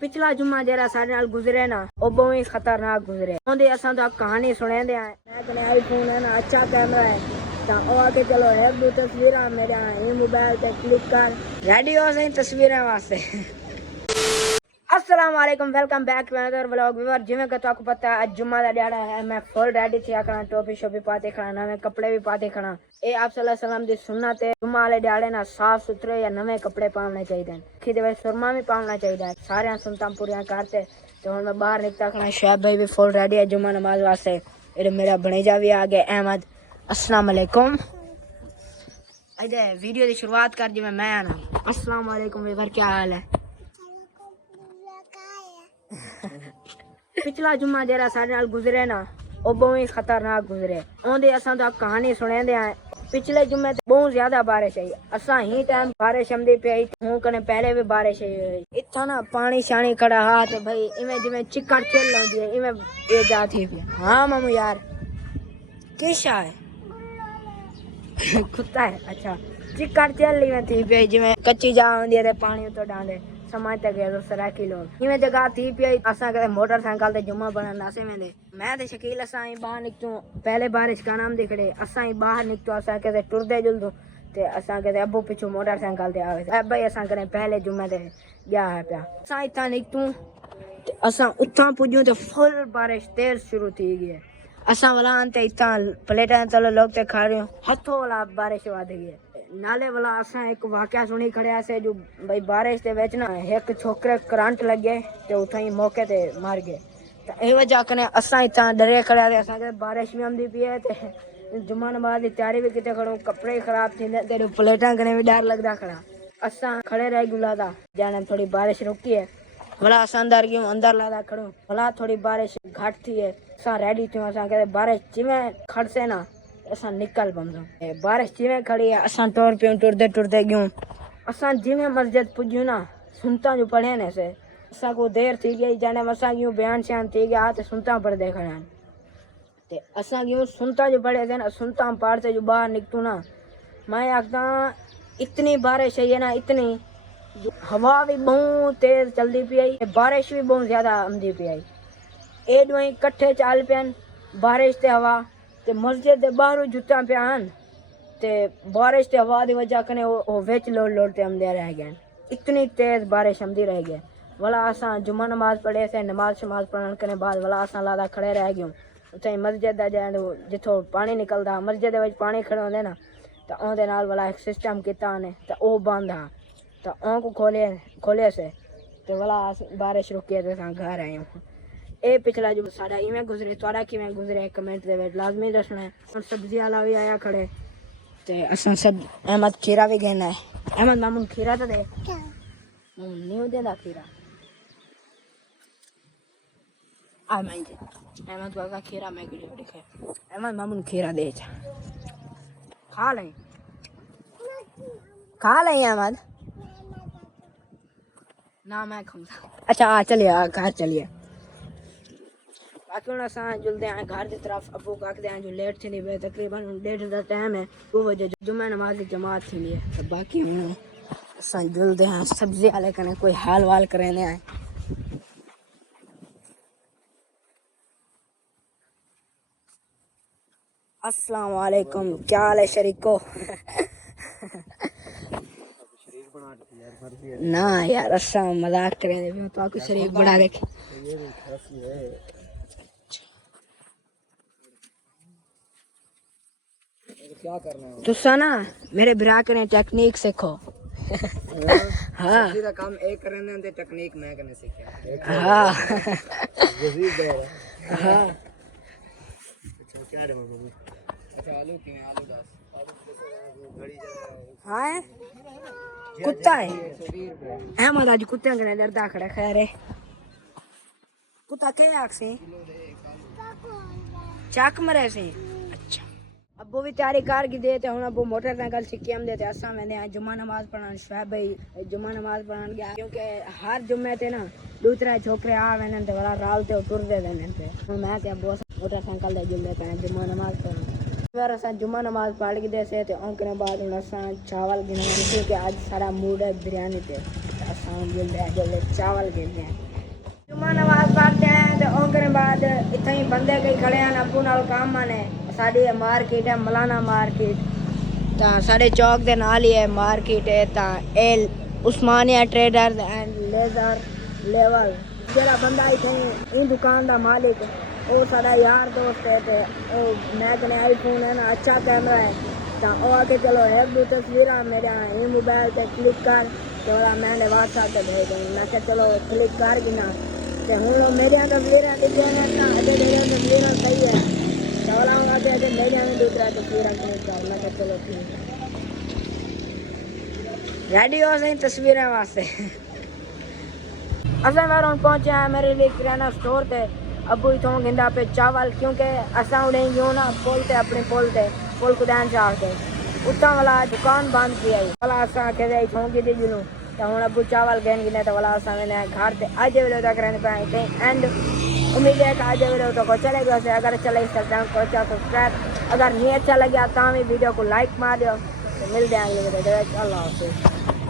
पिछला जुम्मा जरा साडे नाल गुजरे ना ओ बहुत ही खतरनाक गुजरे। ओंदे असां तो कहानी सुनेंदे आ। मैं कने आईफोन है ना अच्छा कैमरा है ता ओ आके चलो एक दो तस्वीरां मेरे ये मोबाइल पे क्लिक कर रेडियो से तस्वीरें वास्ते। अस्सलाम वालेकुम, welcome back to another vlog. Viewer जिवें कि आपको पता है आज जुम्मा का दिहाड़ा है। मैं फुल रेडी थी खड़ा, टोपी शोपी पाते खड़ा, नवे कपड़े भी पाते खड़ा। ये आप सल्लल्लाहु अलैहि वसल्लम दी सुन्नत है। जुम्मा वाले दिहाड़े ना साफ सुथरे या नवे कपड़े पाने चाहिए। खिदे वे सुरमा भी पाना चाहिए। सारे सुनता पूरियां करते तो हम मैं बाहर निकता खड़ा। शैब भाई भी फुल रेडी है जुम्मा नमाज वास्ते। ये मेरा भणेजा भी आ गया अहमद। अस्सलाम वालेकुम। इधर वीडियो की शुरुआत कर जी मैं आना। अस्सलाम वालेकुम व्यूअर, क्या हाल है? पिछला जुम्मा जरा साडे नाल गुजरे ना ओ बहुत ही खतरनाक गुजरे। ओंदे असां तो कहानी सुनेंदे आ। पिछले जुम्मे ते बहुत ज्यादा बारिश आई। असां ही टाइम बारिश हमदी पे हूं कने पहले भी बारिश आई। इत्था ना पानी शानी खड़ा हा ते भाई इवें जिवें चिक्कड़ खेल लौंदी है इवें ये जा थी पे। हां मामू यार किशा है कुत्ता है। अच्छा चिक्कड़ खेल ली थी पे जिवें कच्ची जा होंदी है ते पानी उतो डांदे समाज तक गया तो सराकी लोग इवें जगह थी पे। असां कदे मोटरसाइकिल ते जुम्मा बनन नासे वेंदे। मैं ते शकील असां ही बाहर निकतू पहले बारिश का नाम दिखड़े असां ही बाहर निकतू। असां कदे टुरदे जुलदू ते असां कदे अब्बू पिछू मोटरसाइकिल ते आवे ए भाई असां कदे पहले जुम्मे ते गया है पिया। असां इत्थां निकतू ते असां उत्थां पुजू ते फुल बारिश तेज शुरू थी गई। असां वलान ते इत्थां प्लेटां तले लोग ते खा रहे हथों वाला बारिश वध गई। नाले वाला असां एक वाकया सुनी खड़िया से जो भाई बारिश के विच ना एक छोकरे करंट लगे ते उठां ही मौके ते मर गए। तो ए वजह कने असां इत्थां डरे खड़े थे। असां बारिश भी आंदी पई है ते जुम्मा नमाज की तैयारी भी किते खड़ो कपड़े खराब थींदे ते प्लेटां कने भी डर लगदा खड़ा। असां खड़े रह गुलादा जाने थोड़ी बारिश रुकी है भला असां अंदर गयो अंदर लादा खड़ो भला थोड़ी बारिश घट थी है। असां रेडी थियो असां कदे बारिश जिवें खड़से ना असां निकल पमदो। बारिश जिवें खड़ी है असां टुर पियो टुरदे टुरदे गयूं। असां जिवें मस्जिद पुज्यूं ना सुनता जो पढ़े ने से असां को देर थी गई जाने असां गयूं बयान श्यान थी गया ते सुनता पढ़दे खड़ा ते असां गयूं सुनता जो पढ़े थे ना सुनता पढ़ते जो बाहर निकतू ना मैं आखदा इतनी बारिश है ना इतनी हवा भी बहुत तेज चलती पी आई बारिश भी बहुत ज्यादा आंदी पी आई। ए दोई कट्ठे चाल पियन बारिश ते हवा ते मस्जिद दे बाहरों जुत्ता पे आन ते बारिश ते हवा दी वजह कने ओ विच लोड़ लोड़ ते आंदे रह गए। इतनी तेज बारिश आंदी रह गई। वाला असां जुम्मा नमाज पढ़े से नमाज शमाज पढ़न कने बाद वाला असां लादा खड़े रह गए। उथे मस्जिद दा जिथों पानी निकलदा मस्जिद दे विच पानी खड़े होंदे ना ते ओंदे नाल वाला एक सिस्टम कीता ने ते ओ बंद हा तो ओं को खोले से तो वाला बारिश रुकी तो असां घर आए। ए पिछला जो साडा इवें गुजरे तुहाडा किवें गुजरे कमेंट दे विच लाजमी दसना है। हुण सब्जी वाला भी आया खड़े ते असां सब अहमद खीरा भी घेना है। अहमद मामून खीरा तो दे मामून नहीं देंदा खीरा आ मैं दे अहमद का खीरा मैं वीडियो दिखे अहमद मामून खीरा दे खा ले अहमद ना मैं खाऊंगा। अच्छा आ चलिए घर चलिए बाकी असां जुलदे हैं घर की तरफ। अबू काकदे हैं जो लेट थी नहीं तकरीबन 1:30 का टाइम है वो वजह जुम्मे नमाज की जमात थी है तो बाकी असां जुलदे हैं सब्जी वाले कने कोई हाल वाल करेंदे हैं। अस्सलाम वालेकुम, क्या हाल है शरीको? ना यार असा मजाक करें तो आपको शरीक बना देखे क्या करना है तुसा ना मेरे ब्रा कने टेक्निक सीखो। हाँ सीधा काम एक करने दे टेक्निक मैं कने सीखे। हाँ हाँ अच्छा क्या रे बाबू अच्छा आलू के आलू 10 घड़ी जरा हाँ कुत्ता है अहमद आज कुत्ते कने डरदा खड़ा खैर है कुत्ता के आखसी चाक मरे से। अच्छा अब्बू भी तैयारी कर गई दे ते हुन अब्बू मोटरसाइकिल सीखी हम दे ते असा मैं जुम्मा नमाज पढ़न शैब भाई जुम्मा नमाज पढ़न गया क्योंकि हर जुम्मे ते ना दूसरे छोकरे आ वेने ते बड़ा राल ते टुरदे देने ते हुन मैं ते अब्बू मोटरसाइकिल दे जुलदे पे जुम्मा नमाज पढ़न फिर असा जुम्मा नमाज पढ़ गए से ते ओंकने बाद हुन असा चावल गिने क्योंकि आज सारा मूड है बिरयानी ते असा जल्दी चावल गिरते हैं जुम्मा नमाज पढ़ते हैं तो ओकरे बाद इतना ही बंदे कई खड़े हैं अबू नाल काम ने साड़ी मार्केट है मलाना मार्केट तो साढ़े चौक के नाल ही है मार्केट है तो L Usmania traders and laser level जरा बंदा इतनी इन दुकान का मालिक वो सारा यार दोस्त है तो मैं कने आईफोन है ना अच्छा कैमरा है तो वो आके चलो एक दो तस्वीर मेरे ये मोबाइल पे क्लिक कर तो मैंने व्हाट्सएप पे भेज दी मैं क्या चलो क्लिक कर गिना तो हूँ लोग मेरे यहाँ तस्वीरें दिखे ना अजय मेरे तस्वीरें सही है तो आते मेरे यहाँ दूसरा तस्वीर क्लिक कर मैं क्या चलो ठीक है रेडी हो सही तस्वीरें वास्ते असा मैं पहुंचे हैं मेरे लिए किराना स्टोर थे अबू इतों गिंदा पे चावल क्योंकि असा उन्हें यूं ना पुल ते अपने पुल कुदैन चाहते उत्ता वाला दुकान बंद किया वाला असा के इतों की जुलूं तो हूँ अबू चावल गहन गिने तो वाला असा मैंने घर से अज वे तक रहने पाए एंड उम्मीद है कि आज वे तो को चलेगा अगर अच्छा लगे तो चैनल को अच्छा सब्सक्राइब अगर नहीं अच्छा लगे तो भी वीडियो को लाइक मार दो तो मिलते हैं अगले वीडियो अल्लाह हाफिज़।